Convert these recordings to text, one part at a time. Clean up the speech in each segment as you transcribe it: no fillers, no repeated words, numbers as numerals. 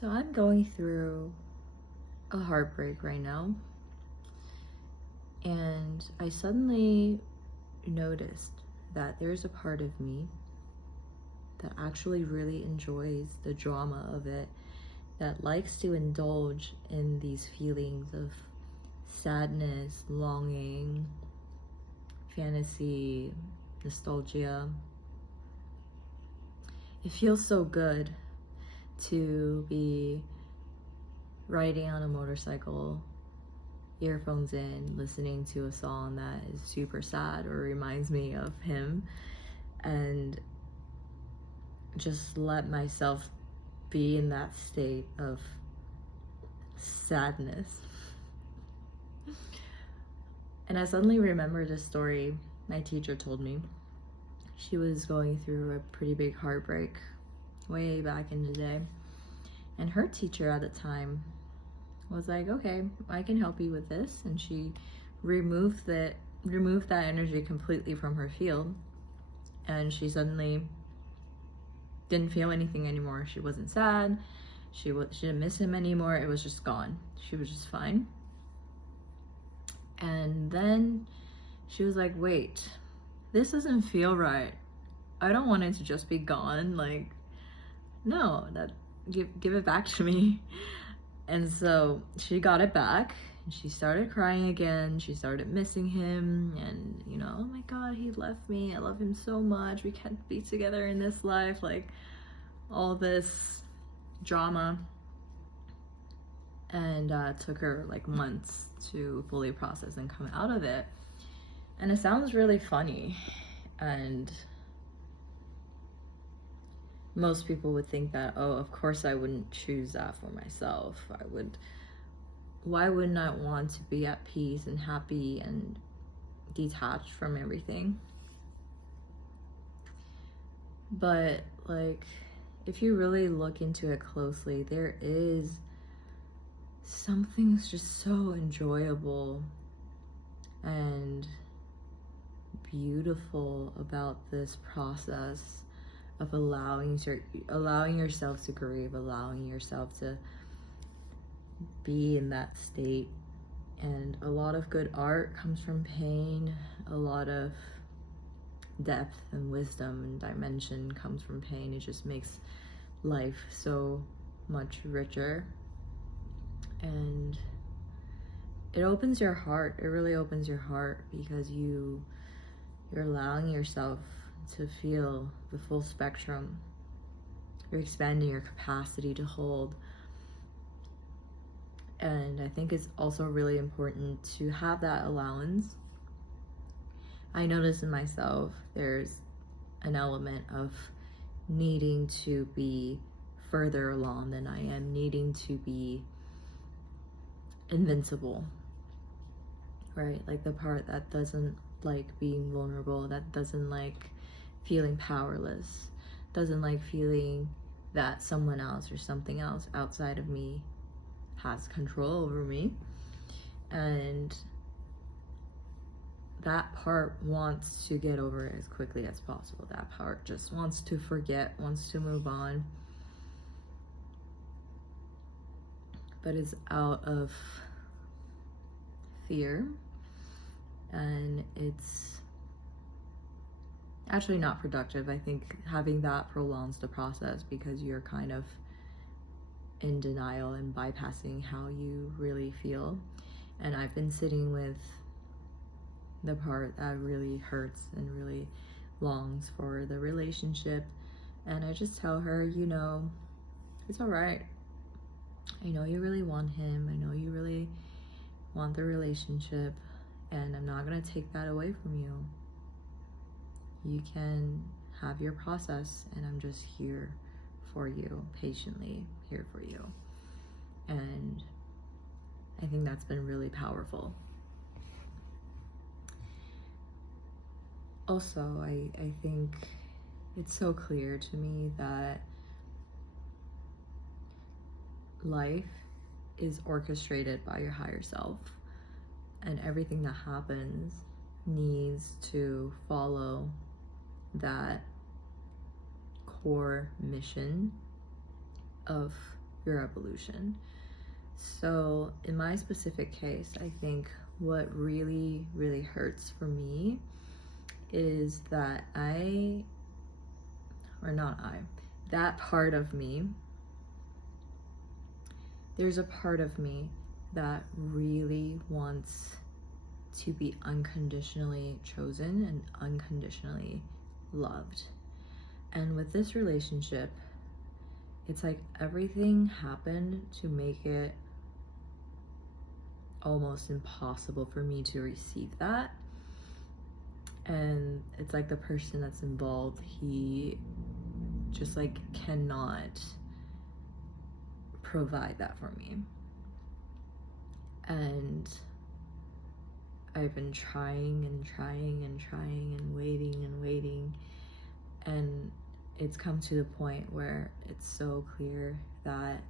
So I'm going through a heartbreak right now, and I suddenly noticed that there's a part of me that actually really enjoys the drama of it, that likes to indulge in these feelings of sadness, longing, fantasy, nostalgia. It feels so good to be riding on a motorcycle, earphones in, listening to a song that is super sad or reminds me of him, and just let myself be in that state of sadness. And I suddenly remembered a story my teacher told me. She was going through a pretty big heartbreak way back in the day, and her teacher at the time was like, okay, I can help you with this. And she removed that energy completely from her field, and she suddenly didn't feel anything anymore. She wasn't sad, she didn't miss him anymore. It was just gone. She was just fine. And then she was like, wait, this doesn't feel right. I don't want it to just be gone. Like, no, give it back to me. And so she got it back, and she started crying again. She started missing him, and oh my god, he left me. I love him so much. We can't be together in this life. Like, all this drama. And it took her like months to fully process and come out of it. And it sounds really funny, and most people would think that, oh, of course I wouldn't choose that for myself. Why wouldn't I want to be at peace and happy and detached from everything? But like, if you really look into it closely, there is something just so enjoyable and beautiful about this process of allowing yourself to grieve, allowing yourself to be in that state. And a lot of good art comes from pain. A lot of depth and wisdom and dimension comes from pain. It just makes life so much richer, and it opens your heart. It really opens your heart, because you're allowing yourself to feel the full spectrum. You're expanding your capacity to hold. And I think it's also really important to have that allowance. I notice in myself there's an element of needing to be further along than I am, needing to be invincible, right? Like the part that doesn't like being vulnerable, that doesn't like feeling powerless, doesn't like feeling that someone else or something else outside of me has control over me. And that part wants to get over it as quickly as possible. That part just wants to forget, wants to move on, but is out of fear. And it's actually not productive. I think having that prolongs the process, because you're kind of in denial and bypassing how you really feel. And I've been sitting with the part that really hurts and really longs for the relationship, and I just tell her, it's all right. I know you really want him. I know you really want the relationship, and I'm not going to take that away from you. You can have your process, and I'm just here for you, patiently here for you. And I think that's been really powerful. Also, I think it's so clear to me that life is orchestrated by your higher self, and everything that happens needs to follow that core mission of your evolution. So in my specific case, I think what really, really hurts for me is that that part of me, there's a part of me that really wants to be unconditionally chosen and unconditionally loved. And with this relationship, it's like everything happened to make it almost impossible for me to receive that. And it's like the person that's involved, he just like cannot provide that for me. And I've been trying and trying and trying and waiting, and it's come to the point where it's so clear that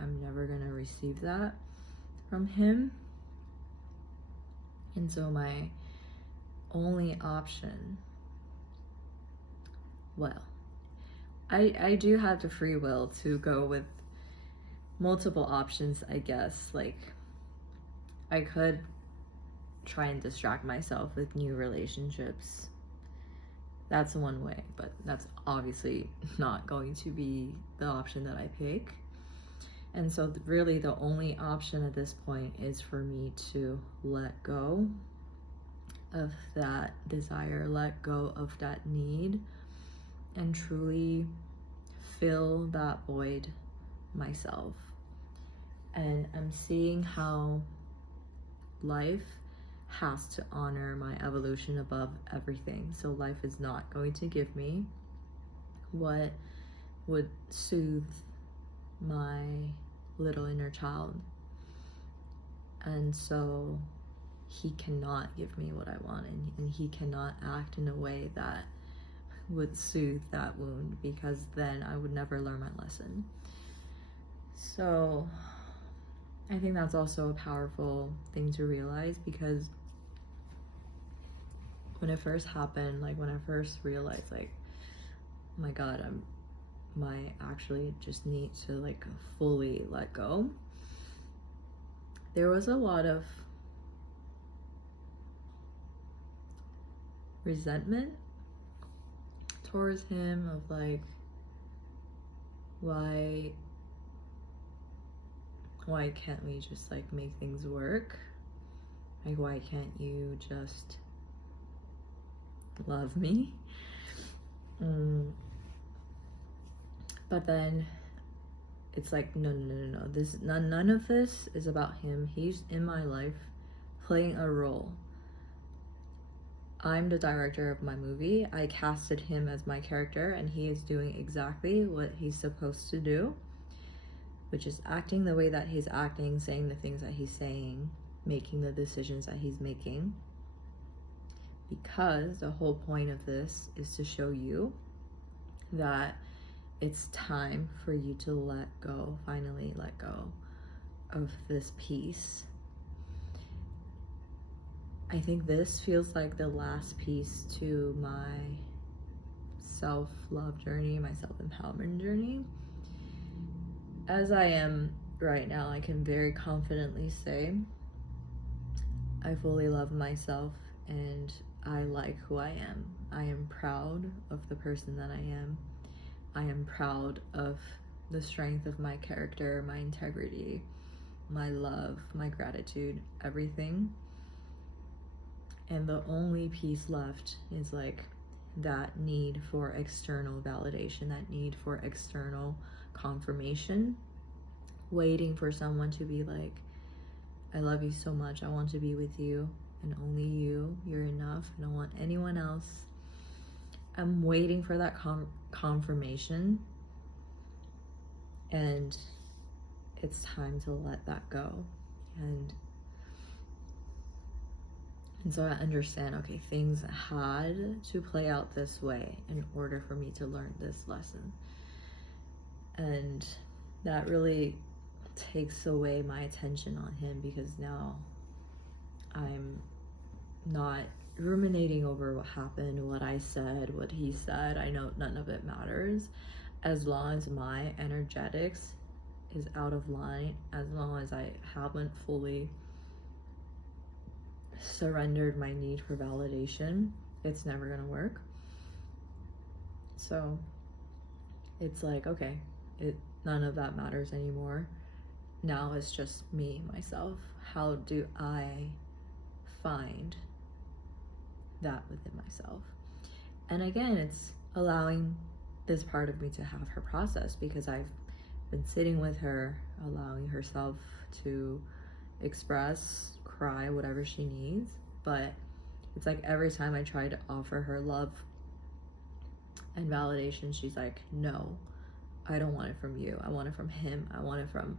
I'm never gonna receive that from him. And so my only option, well, I do have the free will to go with multiple options, I guess. Like, I could try and distract myself with new relationships. That's one way, but that's obviously not going to be the option that I pick. And so really the only option at this point is for me to let go of that desire, let go of that need, and truly fill that void myself. And I'm seeing how life has to honor my evolution above everything. So life is not going to give me what would soothe my little inner child. And so he cannot give me what I want, and he cannot act in a way that would soothe that wound, because then I would never learn my lesson. So I think that's also a powerful thing to realize, because when it first happened, like when I first realized, like, oh my God, I actually just need to like fully let go, there was a lot of resentment towards him, of like, why can't we just like make things work? Like, why can't you just love me? But then it's like, no, none of this is about him. He's in my life playing a role. I'm the director of my movie. I casted him as my character, and he is doing exactly what he's supposed to do, which is acting the way that he's acting, saying the things that he's saying, making the decisions that he's making. Because the whole point of this is to show you that it's time for you to let go, finally let go of this piece. I think this feels like the last piece to my self-love journey, my self-empowerment journey. As I am right now, I can very confidently say I fully love myself, and I like who I am. I am proud of the person that I am. I am proud of the strength of my character, my integrity, my love, my gratitude, everything. And the only piece left is like that need for external validation, that need for external confirmation, waiting for someone to be like, I love you so much, I want to be with you, and only you, you're enough, I don't want anyone else. I'm waiting for that confirmation, and it's time to let that go. And so I understand, okay, things had to play out this way in order for me to learn this lesson. And that really takes away my attention on him, because now I'm not ruminating over what happened, what I said, what he said. I know none of it matters, as long as my energetics is out of line, as long as I haven't fully surrendered my need for validation, it's never gonna work. So it's like, okay, none of that matters anymore. Now it's just me, myself. How do I find that within myself? And again, it's allowing this part of me to have her process, because I've been sitting with her, allowing herself to express, cry, whatever she needs. But it's like every time I try to offer her love and validation, she's like, no, I don't want it from you. I want it from him. I want it from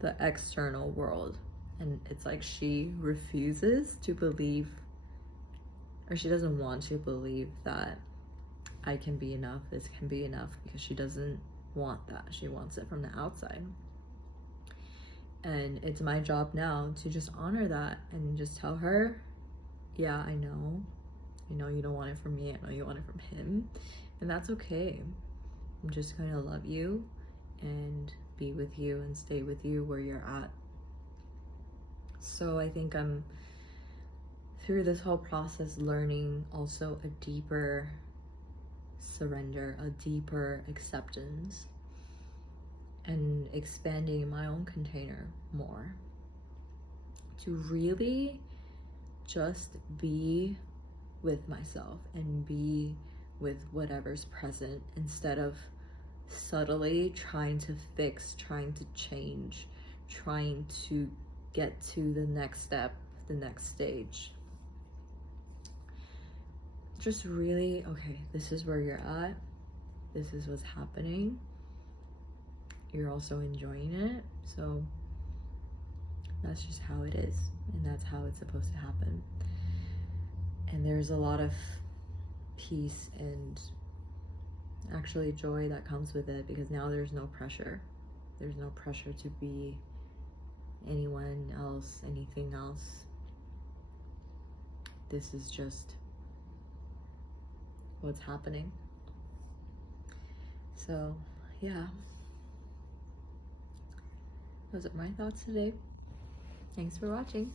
the external world. And it's like she refuses to believe, or she doesn't want to believe that I can be enough, this can be enough, because she doesn't want that. She wants it from the outside. And it's my job now to just honor that and just tell her, yeah, I know you don't want it from me, I know you want it from him, and that's okay. I'm just going to love you and be with you and stay with you where you're at. So I think I'm, through this whole process, learning also a deeper surrender, a deeper acceptance, and expanding my own container more to really just be with myself and be with whatever's present, instead of subtly trying to fix, trying to change, trying to get to the next step, the next stage. Just really, okay, this is where you're at, this is what's happening, you're also enjoying it, so that's just how it is, and that's how it's supposed to happen. And there's a lot of peace and actually joy that comes with it, because now there's no pressure. There's no pressure to be anyone else, anything else. This is just what's happening. So yeah, those are my thoughts today. Thanks for watching.